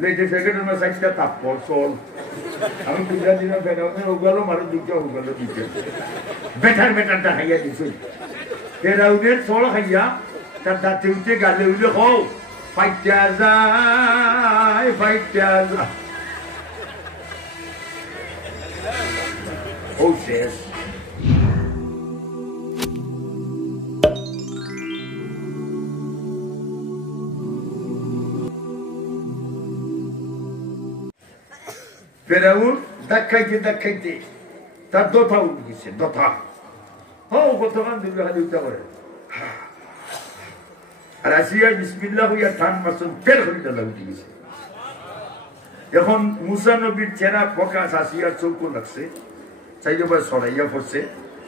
লেটে সেকেন্ডের মধ্যে সাইজটা তাপ চল আমি পূজা দিন ফেরাউনের উগালো মারো দুইটা উগালো দিতে বেটারটা খাইয়া দিছি ফেরাউনের চল খাইয়া তার দাঁতে উঠে গালে উঠে হও ফাইটা যায় ও শেষ ফেরাউন দেখাইতে তার দথা উঠে গেছে দথা কতক্ষণ দুর্গা খালি উঠা করে আর আসিয়া বিসমিল্লাহ হইয়া ঠান মারছেন ফের হরিটা উঠে গেছে এখন মুসা নবীর চেহারা প্রকাশ আসিয়ার চৌকো লাগছে চাইলে বা সরাইয়া পড়ছে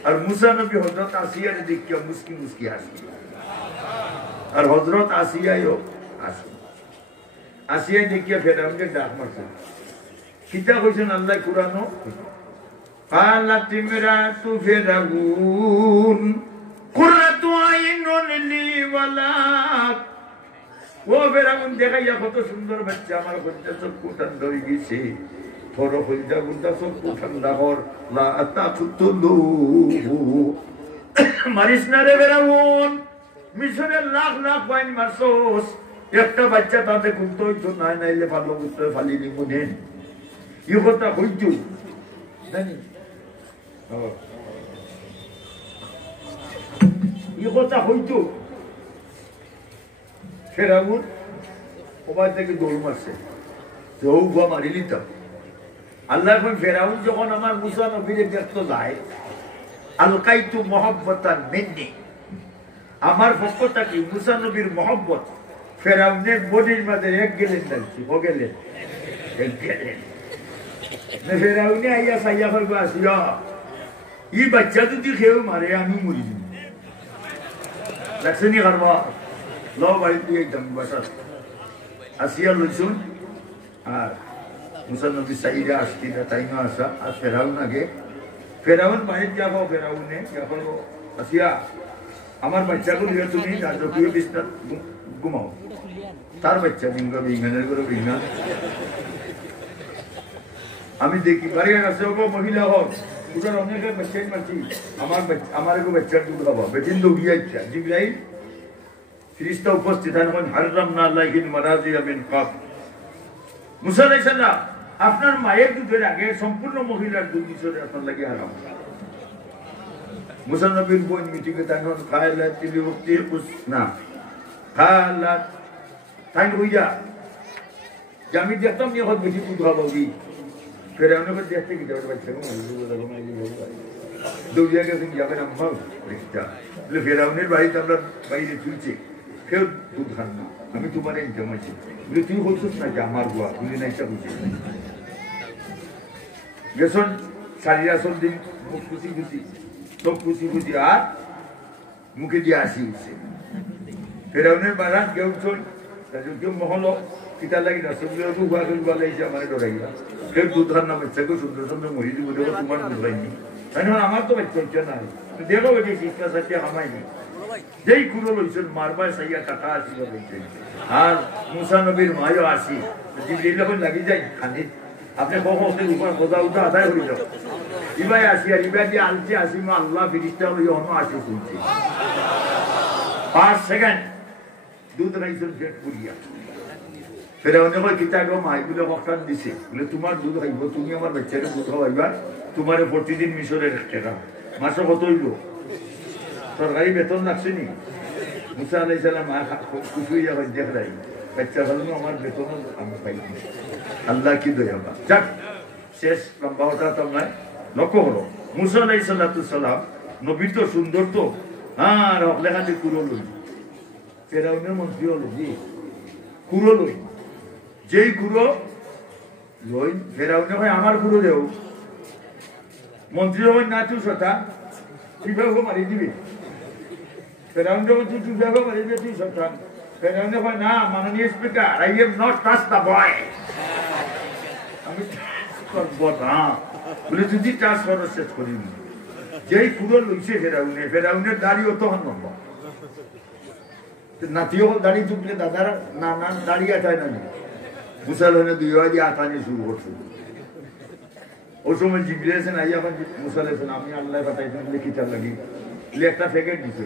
আর মুসা নবী হজরত আসিয়ার দেখিয়া মুসকি আসি আর হজরত আসিয়াও আসিয়াই দেখিয়া ফেরাউনকে ডাক মারছে কিতা কইছেন আল্লাহ কুরআনো قالت امرأة فرعون قرة عين لي ولك ও ফেরাউন দেখাইয়া কত সুন্দর বাচ্চা আমার কইতা চক্ষু ঠান্ডা হয়ে গেছে থর হইয়া গুন্ডা চক্ষু ঠান্ডা কর লা তাকুতুলু মারিস না রে ফেরাউন মিশরের লাখ বাইন মারছস একটা বাচ্চা তাতে কুনতো হইতো না নাইলে ভালো কুত্তে ফালিনি মনে ই কথা হইতো জানি ই কথা হইতো ফেরাউন ওবার থেকে দৌড় মারছে দৌড়া মারিলি তো আল্লাহ ফেরাউন যখন আমার মুসা নবীরে দেখতে যায় আলকাইতু মহব্বতান মিন্নি আমার পক্ষ থেকে মুসা নবীর মহব্বত ফেরাউনের বডির মধ্যে এক গেলেন ডালছি ও গেলেন এক গেলেন ফেরাউনে আইয়া সাইয়া করবো আসিয়া ই বাচ্চা যদি খেয়েও মারে আমি মরি দিব লাগছে নি কারবা ল বাড়ি দিয়ে একদম বাসার আসিয়া লইছুন আর মুসা নবী সাইরা আসতিরা তাই না আসা আর ফেরাউন আগে ফেরাউন বাড়ির যাবো ফেরাউনে আসিয়া আমার বাচ্চাকে দিয়ে তুমি রাজকীয় বিস্তার ঘুমাও তার বাচ্চা বিঙ্গা বিজ্ঞানের করে বিজ্ঞান আমি দেখি বাড়ির কাছে হোক মহিলা হোক ওটার অনেকের বাচ্চাই পাচ্ছি আমার বাচ্চার দুধ হবো বেটিন দৌড়িয়া ইচ্ছা জিব্রাইল ফিরিস্তা উপস্থিত হন হাররামনা আলাইহিল মারাজিয়া মিন ক্বাবল মুসা আলাইহিস সালাম আপনার মায়ের দুধের আগে সম্পূর্ণ মহিলার দুধ দিছরে আপনার লাগি হারাম মুসা নবীর বোন মিটিকে তাইন খায়লাত লিওক্তি উসনা খালাত তাইন হইয়া আমি দেখতাম যখন বেশি দুধ হবো কি ফেরাউনের মধ্যে দেখতে কি যাবে বাচ্চা দৌড়িয়া গেছেন যাবেন আমার ফেরাউনের বাড়িতে আমরা বাইরে চলছে কেউ দুধ খান না আমি তোমার ইনকাম আছি তুই বলছিস না যে আমার গোয়া তুমি না ইচ্ছা বুঝিস গেছন সারি আসল দিন মুখ খুশি সব খুশি আর মুখে দিয়ে আসি উঠছে ফেরাউনের বারান কেউ চল কেউ মহল কিতা লাগি না সবগুলো গুয়া লাগছে আমার ডরাইয়া কেউ দুধ খান না বাচ্চাকে সুন্দর সুন্দর মরি দিব দেখো তোমার দুধ হয়নি তাই আমার তো বাচ্চা ইচ্ছা নাই দেখো বেটি শিক্ষা সাথে আমায়নি যেই কুলো লইছেন মারবার সাইয়া টাকা আসি আর মুসা নবীর মায়ও আসি জিবরিল যখন লাগি যায় খানি আপনি কখন উপর খোঁজা উঠা আদায় হয়ে যাও ইবাই আসি আর ইবাই দিয়ে আনছে আসি মা আল্লাহ ফিরিস্তা হয়ে অন্য আসি শুনছি 5 সেকেন্ড দুধ রাইছেন পেট পুরিয়া ফেরাউনে কয় কিতা গো মাইগুলো বকটান দিছে বলে তোমার দুধ খাইব তুমি আমার বাচ্চাকে দুধ খাওয়াইবা তোমারে প্রতিদিন মিশরে রাখতে মাসে কত হইল সরকারি বেতন লাগছে নি মুসা আলাইহিস সালাম খুশি হইয়া দেখ রাই বাচ্চা ভালো আমার বেতন আমি পাইনি আল্লাহ কি দয়াবা যাক শেষ লম্বা হতা তোমরা লক্ষ্য করো মুসা আলাইহিস সালাম নবী তো সুন্দর তো আর লেখাতে কুরো লই ফেরাউনের মন্ত্রী হলো জি কুরো লই যেই কুরো লই ফেরাউনে হয় আমার কুরো দেও মন্ত্রী হয় না তুই সতা কিভাবে মারি দিবি ফেরাউন যখন তুই কিভাবে মারি দিবি তুই সতা ফেরাউনে হয় না মাননীয় speaker I have not touch the boy আমি করবো না বলে যদি টাচ করো শেষ করিনি যেই কুরো লইছে ফেরাউনের দাড়ি অত লম্বা নাতিও দাড়ি চুকলে দাদার না দাড়ি আটায় না মুসালমানে দুই ওয়াজি আতানি শুরু করছে ওই সময় জিজ্ঞেস আছেন আইয়া আমার মুসাল আছেন আমি আল্লাহ পাঠাইছেন লিখিতার লাগি একটা প্যাকেট দিছে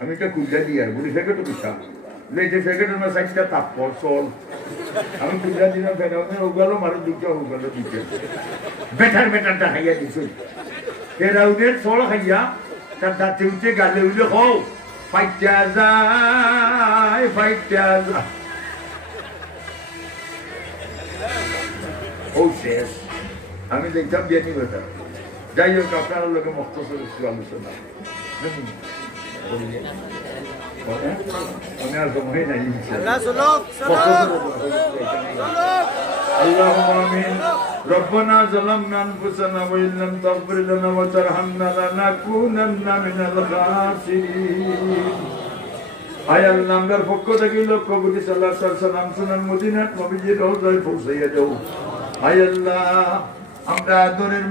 আমি এটা কুলটা দিয়ে বলি প্যাকেটও দিতাম যে প্যাকেটের মধ্যে সাইজটা তাপ্পর চল আমি কুলটা দিলাম ফেরাউনের ওগুলো মারো দুটো ওগুলো দিতে বেটারটা খাইয়া দিছে ফেরাউনের চল খাইয়া তার দাঁতে উঠে গালে উঠে হও ফাইটা যায় ও শেষ আমি দেখতাম বিয়ানি বেটা যাই হোক আপনার লোকে মস্তের আলোচনা আর সময় নাই اللهم آمين ربنا ظلمنا أنفسنا وإن لم تغفر لنا وترحمنا لنكونن من الخاسرين আয় আল্লাহ আমরার পক্ষ থেকে লক্ষ কোটি সাল্লাল্লাহু আলাইহি ওয়াসাল্লাম সুনান মদিনাত নবীজির রওজায় পৌঁছাইয়া দাও আয় আল্লাহ আমরা আদরের